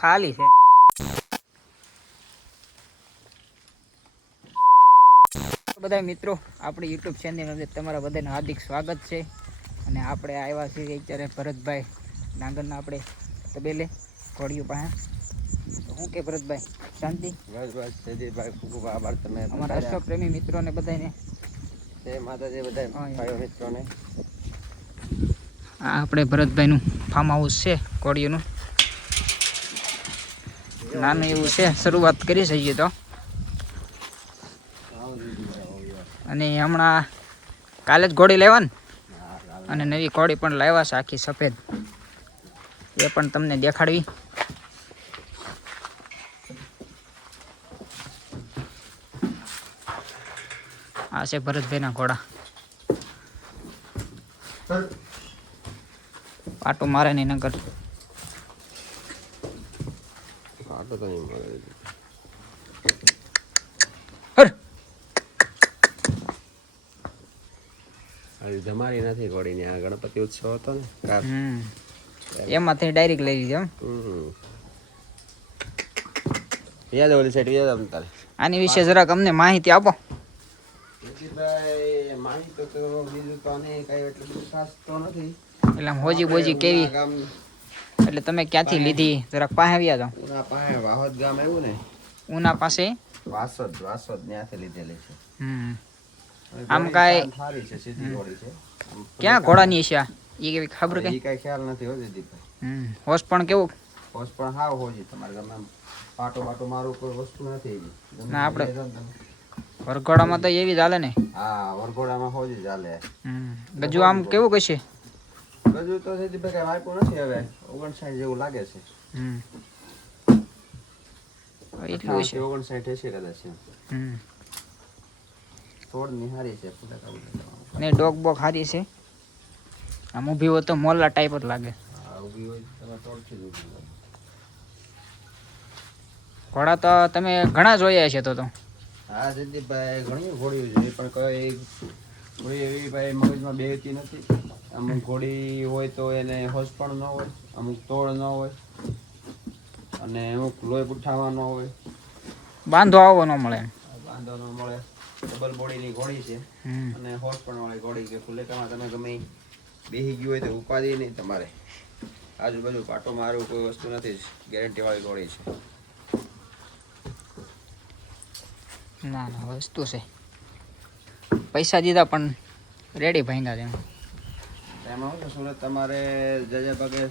ખાલી છે. બધા મિત્રો આપણી યુટ્યુબ ચેનલ અંદર તમારા બધાનું હાર્દિક સ્વાગત છે. અને આપણે આવ્યા છીએ અત્યારે ભરતભાઈ ડાંગરના આપણે તબેલે ઘોડિયું પાસે. તો શું કે ભરતભાઈ, શાંતિ? બસ બસ જયદીપભાઈ, ખૂબ ખૂબ આભાર તમે અમારા હર્ષો પ્રેમી મિત્રોને બધાને જય માતાજી, બધા ભાઈઓ મિત્રોને. આ આપણે ભરતભાઈનું ફાર્મ હાઉસ છે ઘોડિયુંનું, નાનું એવું છે. શરૂઆત કરી શકીએ તો. અને હમણાં કાલે જ ઘોડી લેવા ને, અને નવી ઘોડી પણ લાવ્યા છે આખી સફેદ, એ પણ તમને દેખાડવી. આ છે ભરતભાઈના ઘોડા. પાટો મારે નહીં નગર. આટલો તો નહીં મળે. જમારી નથી ઘોડીની. આ ગણપતિ ઉત્સવ હતો ને, એમાંથી ડાયરેક્ટ લઈ લીધો. યાદ ઓલી સાઈડ યાદ તારે આની વિશે જરાક અમને માહિતી આપો. માહિતી તો બીજું તો આને કઈ એટલું બધું ખાસ તો નથી. એટલે આમ હોજી બોજી કેવી, એટલે તમે ક્યાંથી લીધી જરાક પાસે આવ્યા તો? ઉના પાસે વાહોદ ગામ આવ્યું ને, ઉના પાસે વાસદ ત્યાંથી લીધેલી છે. આમ કાંઈ સારી છે, સીધી ઘોડી છે. ક્યાં ઘોડાની છે એ કેવી ખબર એ કઈ ખ્યાલ નથી હો દીદીભાઈ. હોશ પણ કેવું? હોશ પણ હાવ હોજી. તમારે ગમે પાટો બાટો મારું કોઈ વસ્તુ નથી એવી. ના આપણે વરઘોડામાં તો એવી ચાલે ને. હા, વરઘોડામાં હોજી ચાલે. ગજુ આમ કેવું કશે? ગજુ તો દીદીભાઈ કઈ વાંચ્યું નથી હવે. 59 જેવું લાગે છે. એટલું છે. 59 80 કદાચ છે. થોડ નિહારી છે. ને ડોગ બોગ હારી છે. આમ ઊભી હોય તો મોલા ટાઈપ જ લાગે. ઘોડા તો તમે ઘણા જોયા છે તો. હા જયદીપભાઈ, ઘણી ઘોડીઓ છે, પણ કઈ ઘોડી એવી ભાઈ મગજમાં બેહતી નથી. અમુક ઘોડી હોય તો એને હોશ પણ ન હોય, અમુક તોડ ન હોય, અને અમુક લોહી પુઠાવા ન હોય, બાંધો આવો ન મળે. બાંધો ન મળે. ડબલ બોડીની ઘોડી છે, અને હોશ પણ વાળી ઘોડી કે ફુલેકામાં તમે ગમે બેહી ગયું હોય તો ઉપાધિ નહીં તમારે. આજુબાજુ પાટો મારું કોઈ વસ્તુ નથી, ગેરંટી વાળી ઘોડી છે. ના ના વસ્તુ છે. પૈસા દીધા પણ રેડી ભાંગા તેમ. એમાં શું છે, સુરત તમારે જજે પગે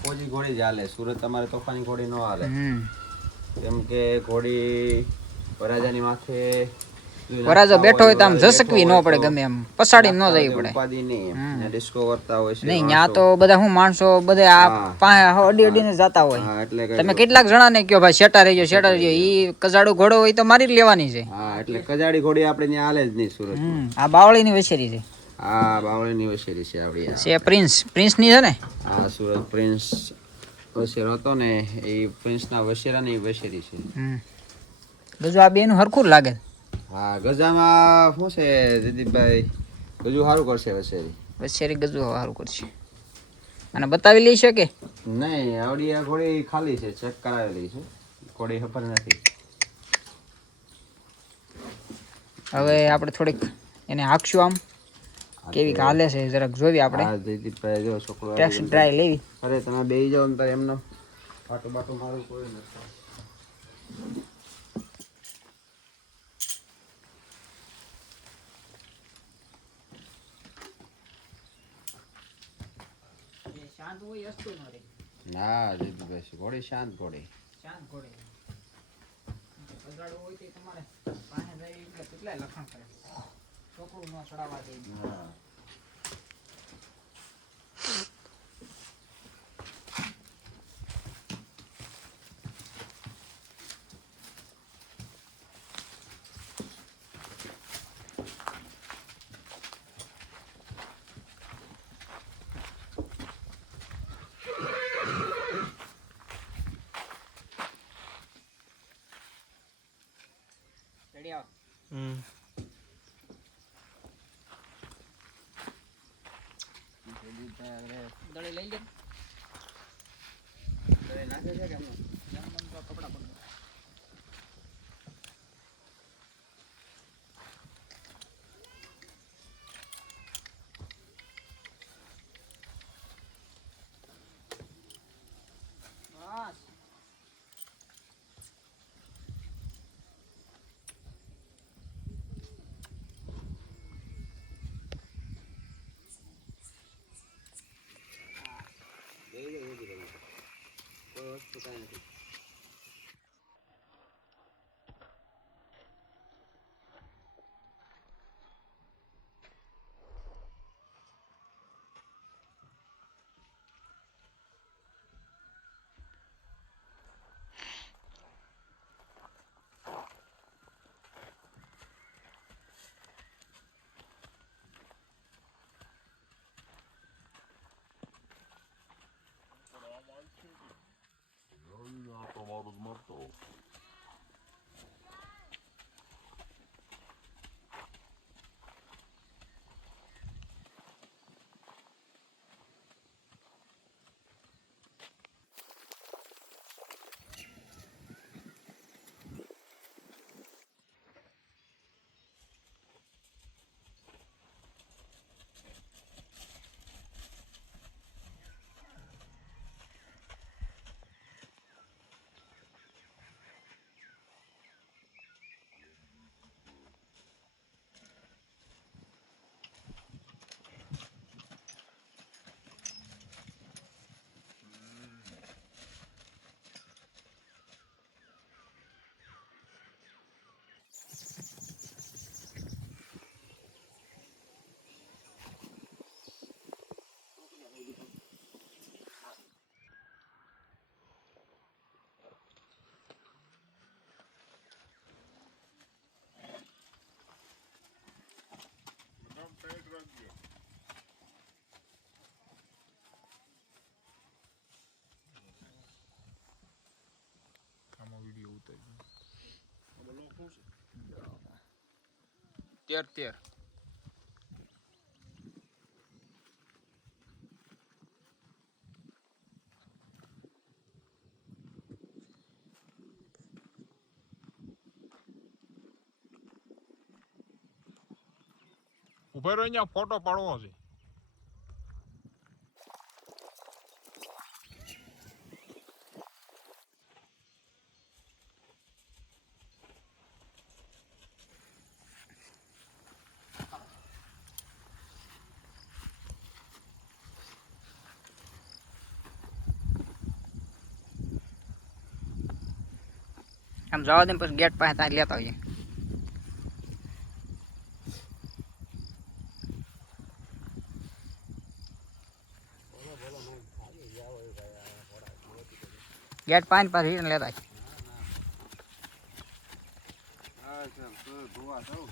ફોજી ઘોડી જ હાલે. સુરત તમારે તોફાની ઘોડી ન હાલે. કેમ કે ઘોડી વરાજાની માથે વરાજો બેઠો હોય તો આમ ઝસકવી ન પડે, ગમે એમ પસાડી ન જવી પડે. ઉપાધિ નહીં, ડિસ્કો કરતા હોય છે. નહીં, ત્યાં તો બધા શું માણસો બધા આ પાસે અડી અડીને જતા હોય. એટલે તમે કેટલાક જણા ને કયો ભાઈ શેટા રહેજો શેટા રહેજો, ઈ કજાડો ઘોડો હોય તો મારી જ લેવાની છે. હા, એટલે કજાડી ઘોડી આપણે ત્યાં હાલે જ નહીં સુરત. આ બાવળીની વછેરી છે. હા, બાવળીની વછેરી છે આપડી. છે પ્રિન્સ ની છે ને. હા, સુરત પ્રિન્સ વછેરો હતો ને, એ પ્રિન્સના વછેરાની વછેરી છે. ગજુ આ બેનું હરખું લાગે. હા, ગજામાં શું છે દીદીભાઈ, ગજુ સારું કરશે વછેરી. વછેરી ગજુ સારું કરશે. અને બતાવી લઈ શકે? નહીં, આવડી આ ઘોડી ખાલી છે, ચેક કરાવેલી છે. ઘોડી ખબર નથી. હવે આપણે થોડીક એને હાંકશું, આમ કેવી હાલે છે જરાક જોવી આપણે. હા દીદીભાઈ, જો છોકરો ટેક્સ ડ્રાઈ લેવી. અરે તમે બેસી જાઓ ને તારે એમનો પાટો બાટો મારું કોઈ નથી. શાંત હોય હસતું ન રહે. ના દીદીભાઈ, ઘોડી શાંત ઘોડી. શાંત ઘોડી. કજાડો હોય તો તમારે પાસે જાય એટલે કેટલાય લખાણ કરે. છોકરું ન ચડાવવા દે. દળી લઈ લે. કાંઈ નાખે છે કે એમનું? કપડા પણ બસ જોઈ લો, એવું જ રહ્યું. કોઈ વસ્તુ કાંઈ નથી. આમાં વિડીયો ઉતારી 13 ઉભા રહો, અહીંયા ફોટો પાડવો છે. આમ જવા દે ને પછી ગેટ પાસે ત્યાં લેતા આવીએ. ગેટ પાંચ પાસે રિટર્ન લેતા આવીએ. હા ચાલ, તો ધોવા જાઉં.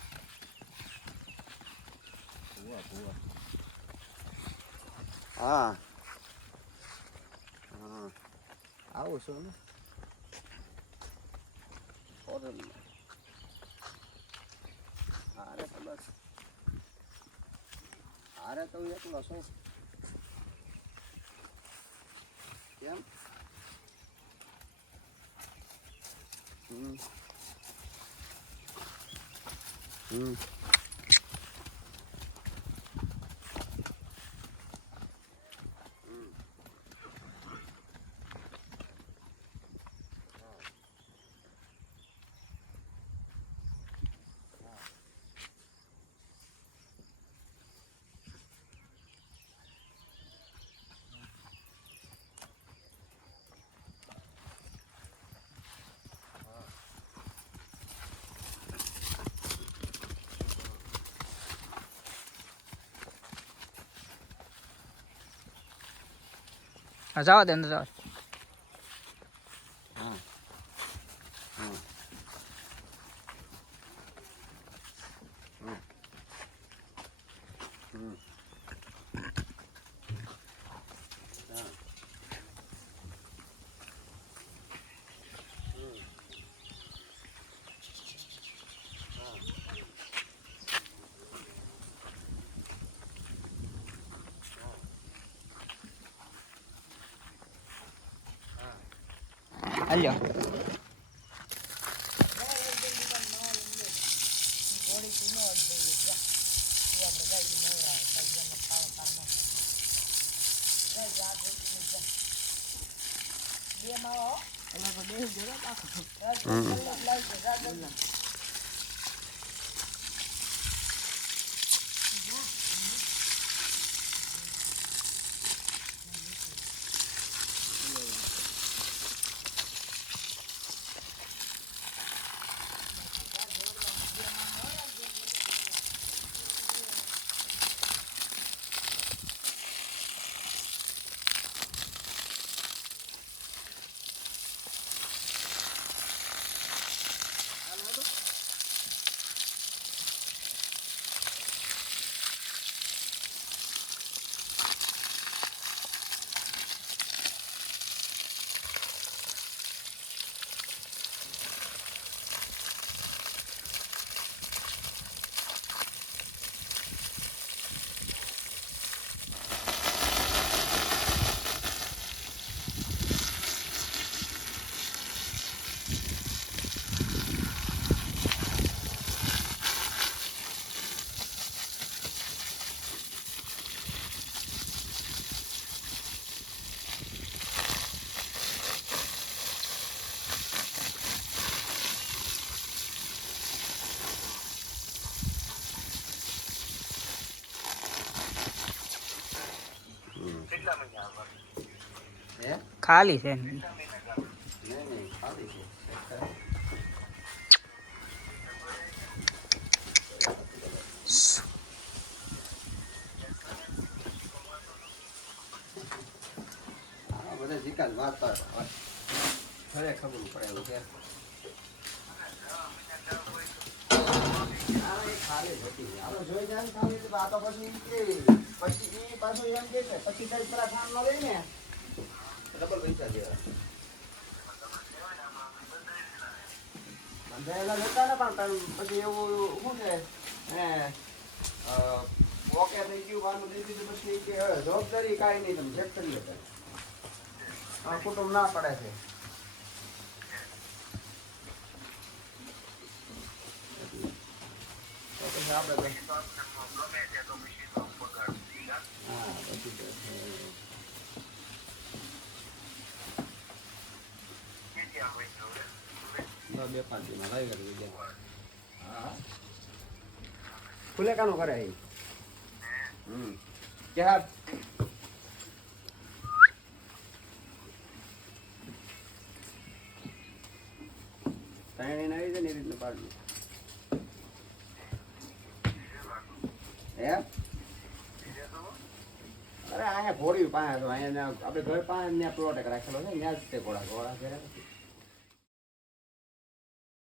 ધોવા. હા હા, આવું છું ને. હારે તો બસ, હારે તો હું એકલો છું. કેમ? હમ હમ હા જવા દે અંદર જવા દે. હા હા હમ હા હાલ્યો હે ખાલી છે નહીં ખાલી છે આ બધા શીખાય વાંચતા ખરે ખબર પડે એવું છે ખાલી હતી આપણે જોઈ જાય ને ખાલી આ તો પછી એ પાછું એમ કે છે પછી કઈ પેલા ખાન ન લઈ ને ડબલ પૈસા દેવા બંધાયેલા લેતા ને પણ પછી એવું શું છે ઓકે થઈ ગયું વાનું દઈ દીધું પછી કે હવે જવાબદારી કાંઈ નહીં તમે ચેક કરી લેતા આ કુટુંબ ના પડે છે તો પછી આપણે બે પાંચ દિન લાવી કરી દીધા હા ખુલે કાનું કરે ક્યાં ત્રણે આવી જાય ને એ રીતનું પાડવું એમ અરે અહીંયા ઘોડ્યું પાસે તો અહીંયા આપણે ઘર પાસે ત્યાં પ્લોટ રાખેલો છે ત્યાં જ તે ઘોડા ઘોડા છે